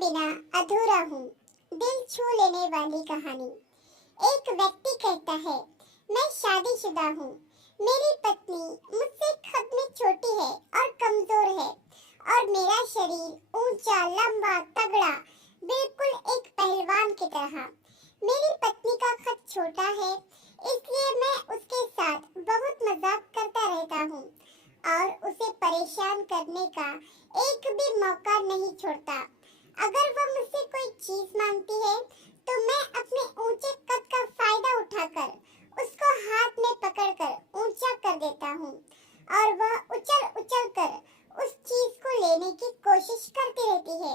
बिना अधूरा हूँ, दिल छू लेने वाली कहानी। एक व्यक्ति कहता है, मैं शादीशुदा हूँ। मेरी पत्नी मुझसे कद में छोटी है और कमजोर है, और मेरा शरीर ऊंचा, लंबा, तगड़ा, बिल्कुल एक पहलवान की तरह। मेरी पत्नी का कद छोटा है, इसलिए मैं उसके साथ बहुत मजाक करता रहता हूँ और उसे परेशान करने का एक भी मौका नहीं छोड़ता। अगर वह मुझसे कोई चीज मांगती है तो मैं अपने ऊंचे कद का फायदा उठाकर उसको हाथ में पकड़कर ऊंचा कर देता हूँ और वह उछल उछल कर उस चीज को लेने की कोशिश करती रहती है।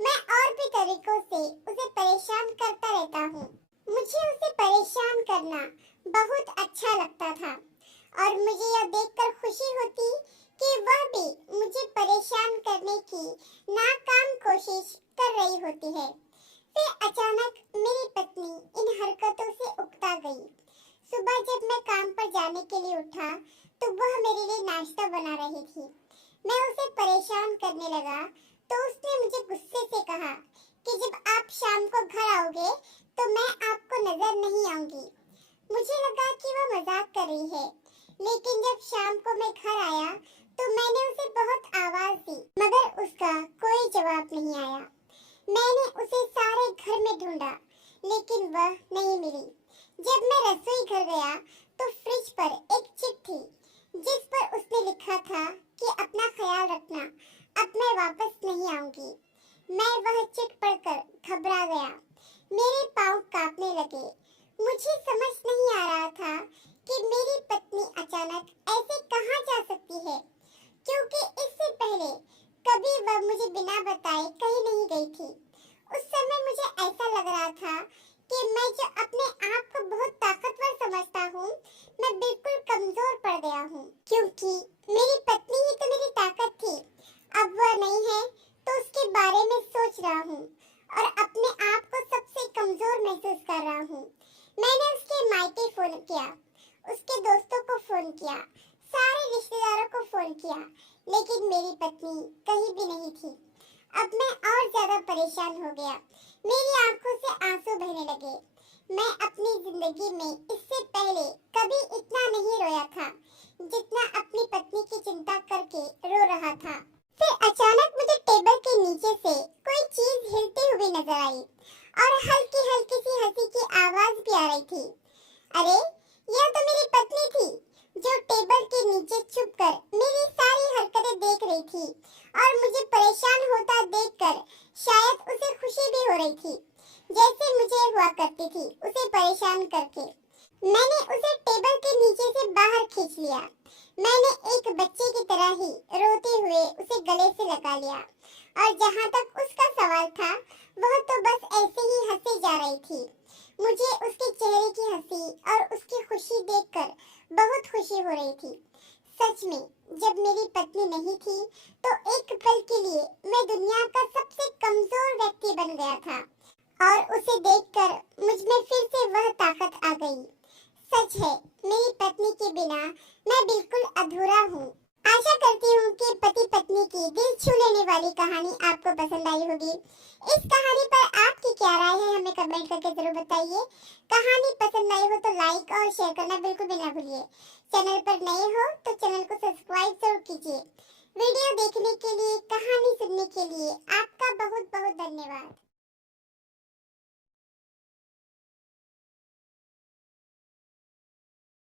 मैं और भी तरीकों से उसे परेशान करता रहता हूँ। मुझे उसे परेशान करना बहुत अच्छा लगता था और मुझे यह देखकर खुशी होती कि वह भी मुझे परेशान करने की नाकाम कोशिश कर रही होती है। फिर अचानक मेरी पत्नी इन हरकतों से उकता गई। सुबह जब मैं काम पर जाने के लिए उठा तो वह मेरे लिए नाश्ता बना रही थी। मैं उसे परेशान करने लगा तो उसने मुझे गुस्से से कहा कि जब आप शाम को घर आओगे तो मैं आपको नजर नहीं आऊंगी। मुझे लगा कि वह मजाक कर रही है, लेकिन जब शाम को मैं घर आया तो मैंने उसे बहुत आवाज दी, मगर उसका कोई जवाब नहीं आया। मैंने उसे सारे घर में ढूंढा, लेकिन वह नहीं मिली। जब मैं रसोई घर गया तो फ्रिज पर एक चिट थी जिस पर उसने लिखा था कि अपना ख्याल रखना, अब मैं वापस नहीं आऊंगी। मैं वह चिट पढ़कर घबरा गया। मेरे पांव कांपने लगे। मुझे समझ नहीं आ रहा था कि मेरी पत्नी अचानक ऐसे कहाँ जा सकती है, क्योंकि इससे पहले कभी वह मुझे बिना बताए कहीं नहीं गई थी। उस समय मुझे ऐसा लग रहा था कि मैं जो अपने आप को बहुत ताकतवर समझता हूँ, मैं बिल्कुल कमजोर पड़ गया हूँ, क्योंकि मेरी पत्नी ही तो मेरी ताकत थी। अब वह नहीं है तो उसके बारे में सोच रहा हूँ और अपने आप को सबसे कमजोर महसूस कर रहा हूँ। मैंने उसके मायके फोन किया, उसके दोस्तों को फोन किया, सारे रिश्तेदारों को फोन किया, लेकिन मेरी पत्नी कहीं भी नहीं थी। अब मैं और ज्यादा परेशान हो गया। मेरी आंखों से आंसू बहने लगे। मैं अपनी जिंदगी में इससे पहले कभी इतना नहीं रोया था जितना अपनी पत्नी की चिंता करके रो रहा था। फिर अचानक मुझे टेबल के नीचे से कोई चीज हिलती हुई नजर आई और हल्की हल्की सी हंसी की आवाज भी आ रही थी। अरे, यह तो मेरी पत्नी थी जो टेबल के नीचे छुपकर मेरी सारी हरकतें देख रही थी और मुझे परेशान होता देखकर शायद उसे खुशी भी हो रही थी, जैसे मुझे हुआ करती थी उसे परेशान करके। मैंने उसे टेबल के नीचे से बाहर खींच लिया। मैंने एक बच्चे की तरह ही रोते हुए उसे गले से लगा लिया और जहाँ तक उसका सवाल था वह तो बस ऐसे ही हंसे जा रही थी। मुझे उसके चेहरे की हंसी और उसकी खुशी देखकर बहुत खुशी हो रही थी। सच में जब मेरी पत्नी नहीं थी तो एक पल के लिए मैं दुनिया का सबसे कमजोर व्यक्ति बन गया था और उसे देखकर मुझ में फिर से वह ताकत आ गई। सच है, मेरी पत्नी के बिना मैं बिल्कुल अधूरा हूँ। आशा करती हूँ कि पति पत्नी की दिल छू लेने वाली कहानी आपको पसंद आई होगी। इस कहानी पर आपकी क्या राय है हमें कमेंट करके जरूर बताइए। कहानी पसंद आई हो तो लाइक और शेयर करना बिल्कुल भी ना भूलिए। चैनल पर नए हो तो चैनल को सब्सक्राइब जरूर कीजिए। वीडियो देखने के लिए, कहानी सुनने के लिए आपका बहुत बहुत धन्यवाद।